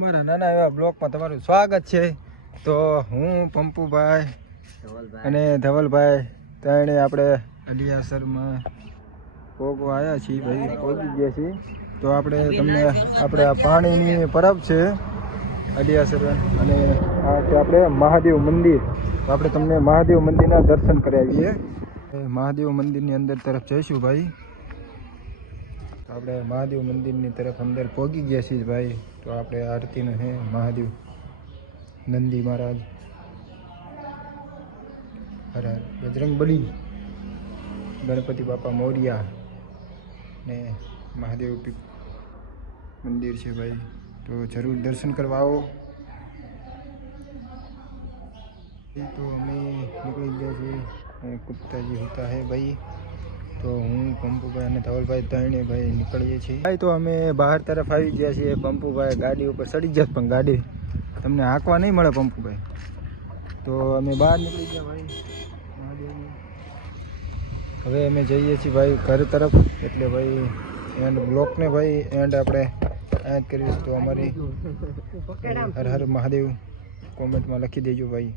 મારા નાના એવા બ્લોકમાં તમારું સ્વાગત છે. તો હું પંપુભાઈ અને ધવલભાઈ ત્રણે આપણે અલિયાસરમાં પોગવા આવ્યા છીએ ભાઈ, પહોંચી ગયા છીએ. તો આપણે તમને આપણે આ પાણીની પરબ છે અલિયાસર અને આ છે આપણે મહાદેવ મંદિર. તો આપણે તમને મહાદેવ મંદિરના દર્શન કરાવીએ. મહાદેવ મંદિરની અંદર તરફ જઈશું ભાઈ. તો આપણે મહાદેવ મંદિરની તરફ અંદર પહોંચી ગયા છીએ ભાઈ. તો આપણે આરતીનું છે મહાદેવ નંદી મહારાજ, હર હર બજરંગબલી, ગણપતિ બાપા મોરિયા ને મહાદેવ મંદિર છે ભાઈ. તો જરૂર દર્શન કરવા આવો. તો અમે નીકળી ગયા છીએ. કુત્તાજી હોતા હે ભાઈ. તો હું પંપુભાઈ અને ધવલભાઈ ત્રણે ભાઈ નીકળીએ છીએ ભાઈ. તો અમે બહાર તરફ આવી ગયા છીએ. પંપુભાઈ ગાડી ઉપર ચડી જત, પણ ગાડી તમને હાંકવા નહીં મળે પંપુભાઈ. તો અમે બહાર નીકળી ગયા ભાઈ મહાદેવની. હવે અમે જઈએ છીએ ભાઈ ઘર તરફ. એટલે ભાઈ એન્ડ બ્લોકને ભાઈ એન્ડ આપણે અહીંયા જ કરીશું. તો અમારી હર હર મહાદેવ કોમેન્ટમાં લખી દેજો ભાઈ.